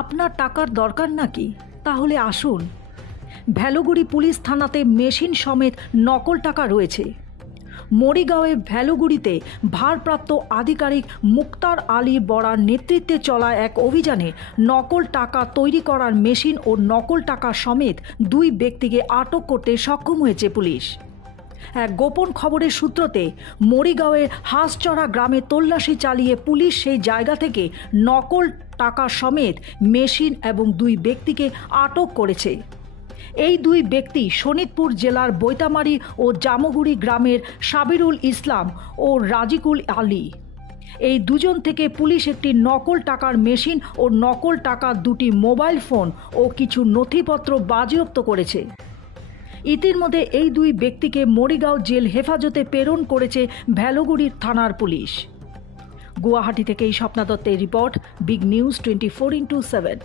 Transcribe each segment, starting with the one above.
আপনার টাকার দরকার নাকি? তাহলে আসুন। ভ্যালুগুড়ি পুলিশ থানাতে মেশিন সমেত নকল টাকা রয়েছে। মরিগাঁওয়ের ভ্যালুগুড়িতে ভারপ্রাপ্ত আধিকারিক মুক্তার আলী বড়ার নেতৃত্বে চলা এক অভিযানে নকল টাকা তৈরি করার মেশিন ও নকল টাকা সমেত 2 ব্যক্তিকে আটক করতে সক্ষম হয়েছে পুলিশ। এক গোপন খবরের সূত্রতে মরিগাঁওয়ের হাঁসচড়া গ্রামে তল্লাশি চালিয়ে পুলিশ সেই জায়গা থেকে নকল টাকা সমেত মেশিন এবং 2 ব্যক্তিকে আটক করেছে। এই 2 ব্যক্তি শোনিতপুর জেলার বৈতামারি ও জামগুড়ি গ্রামের সাবিরুল ইসলাম ও রাজিকুল আলী। এই দুজন থেকে পুলিশ একটি নকল টাকার মেশিন ও নকল টাকার 2টি মোবাইল ফোন ও কিছু নথিপত্র বাজেয়াপ্ত করেছে। ইতিমধ্যে এই 2 ব্যক্তিকে মরিগাঁও জেল হেফাজতে প্রেরণ করেছে ভ্যালুগুড়ি থানার পুলিশ। গুয়াহাটি থেকে এই স্বপ্না দত্তের রিপোর্ট, বিগ নিউজ 24x7।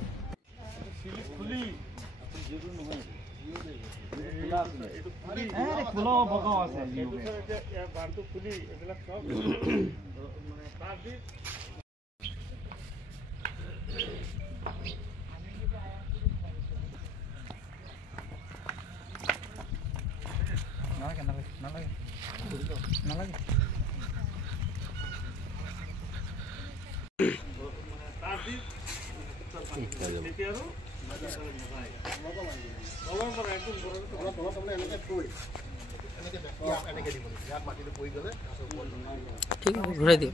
ঠিক আছে, ঘুরাই দিও।